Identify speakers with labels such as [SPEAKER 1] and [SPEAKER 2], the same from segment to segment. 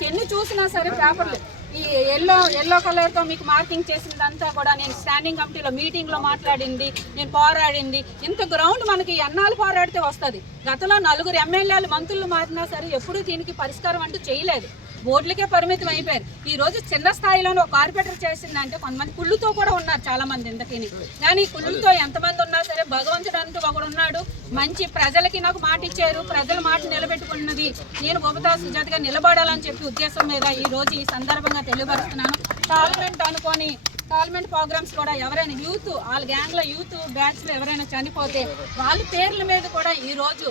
[SPEAKER 1] మీకు ఎన్ని చూసినా సరే పేపర్లు. ఈ ఎల్లో ఎల్లో కలర్తో మీకు మార్కింగ్ చేసిందంతా కూడా నేను స్టాండింగ్ కమిటీలో మీటింగ్లో మాట్లాడింది నేను పోరాడింది. ఇంత గ్రౌండ్ మనకి ఎన్నాళ్ళు పోరాడితే వస్తుంది. గతంలో నలుగురు ఎమ్మెల్యేలు మంత్రులు మారినా సరే ఎప్పుడూ దీనికి పరిష్కారం అంటూ చేయలేదు. బోర్డులకే పరిమితం అయిపోయారు. ఈ రోజు చిన్న స్థాయిలోనే ఒక కార్పొరేటర్ చేసిందంటే కొంతమంది కుళ్ళుతో కూడా ఉన్నారు చాలా మంది ఇంతకీని. కానీ కుళ్ళుతో ఎంతమంది ఉన్నా భగవంతుడు అంటూ ఒకడు ఉన్నాడు. మంచి ప్రజలకి నాకు మాట ఇచ్చారు. ప్రజల మాట నిలబెట్టుకున్నది. నేను ఉపతా సుజాతగా నిలబడాలని చెప్పి ఉద్దేశం మీద ఈ రోజు ఈ సందర్భంగా తెలియపరుస్తున్నాను. పార్లమెంట్ అనుకొని కాల్మెంట్ ప్రోగ్రామ్స్ కూడా ఎవరైనా యూత్ వాళ్ళ గ్యాంగ్లో యూత్ బ్యాచ్లో ఎవరైనా చనిపోతే వాళ్ళ పేర్ల మీద కూడా ఈ రోజు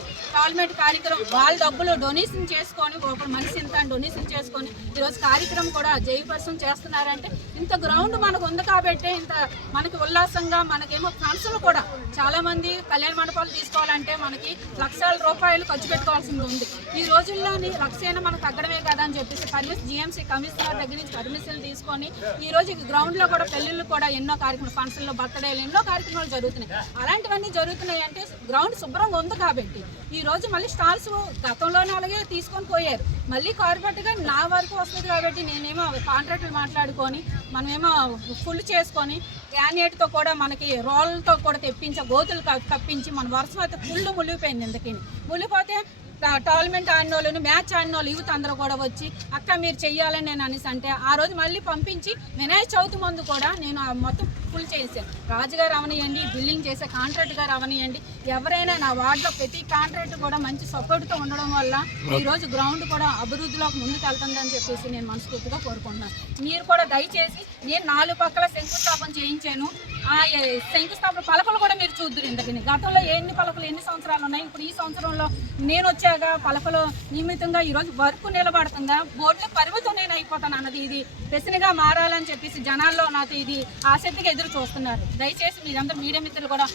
[SPEAKER 1] కార్యక్రమం వాళ్ళ డబ్బులు డొనేషన్ చేసుకొని ఒక మనిషి ఇంత డొనేషన్ చేసుకొని ఈరోజు కార్యక్రమం కూడా జయపరసం చేస్తున్నారంటే ఇంత గ్రౌండ్ మనకు ఉంది కాబట్టి ఇంత మనకి ఉల్లాసంగా మనకేమో ఫండ్స్లు కూడా చాలామంది కళ్యాణ మండపాలు తీసుకోవాలంటే మనకి లక్షల రూపాయలు ఖర్చు పెట్టుకోవాల్సింది ఉంది. ఈ రోజుల్లోని లక్షైనా మనకు తగ్గడమే కదా అని చెప్పేసి పర్మిషన్ జిఎంసీ కమిషనర్ దగ్గర నుంచి పర్మిషన్లు తీసుకొని ఈ గ్రౌండ్లో కూడా పెళ్ళిళ్ళు కూడా ఎన్నో కార్యక్రమాలు ఫంక్షన్లు బర్త్డేలు ఎన్నో కార్యక్రమాలు జరుగుతున్నాయి. అలాంటివన్నీ జరుగుతున్నాయి అంటే గ్రౌండ్ శుభ్రంగా ఉంది కాబట్టి ఈ రోజు మళ్ళీ స్టాల్స్ గతంలోనే అలాగే తీసుకొని పోయారు. మళ్ళీ కార్పొరేట్గా నా వరకు వస్తుంది కాబట్టి నేనేమో కాంట్రాక్టులు మాట్లాడుకొని మనమేమో ఫుల్ చేసుకొని గ్రానేట్తో కూడా మనకి రోళ్ళతో కూడా తెప్పించి గోతులు కప్పించి మన వర్షం అయితే ఫుల్ మునిగిపోయింది ఎందుకని మునిగిపోతే టార్నమెంట్ ఆడిన వాళ్ళు మ్యాచ్ ఆడిన వాళ్ళు యూత్ అందరూ కూడా వచ్చి అక్క మీరు చెయ్యాలని నేను అనేసి అంటే ఆ రోజు మళ్ళీ పంపించి వినాయక చవితి ముందు కూడా నేను మొత్తం ఫుల్ చేశాను. రాజుగారు అవనియండి బిల్డింగ్ చేసే కాంట్రాక్ట్ గారు అవనియండి ఎవరైనా నా వార్డులో ప్రతి కాంట్రాక్ట్ కూడా మంచి సపోర్ట్తో ఉండడం వల్ల ఈ రోజు గ్రౌండ్ కూడా అభివృద్ధిలోకి ముందుకు వెళ్తుందని చెప్పేసి నేను మనస్ఫూర్తిగా కోరుకుంటున్నాను. మీరు కూడా దయచేసి నేను నాలుగు పక్కల శంకుస్థాపన చేయించాను. ఆ శంకుస్థాపన పలకలు కూడా మీరు చూద్దరు ఇంతకని. గతంలో ఎన్ని పలకలు ఎన్ని సంవత్సరాలు ఉన్నాయి? ఇప్పుడు ఈ సంవత్సరంలో నేను వచ్చాక పలకలు నియమితంగా ఈ రోజు వర్క్ నిలబడుతుందా? బోర్డులో పరిమితం నేను అయిపోతాను అన్నది ఇది ప్రశ్నగా మారాలని చెప్పేసి జనాల్లో నాతో ఇది ఆసక్తిగా ఎదురు చూస్తున్నారు. దయచేసి మీరందరూ మీడియా మిత్రులు కూడా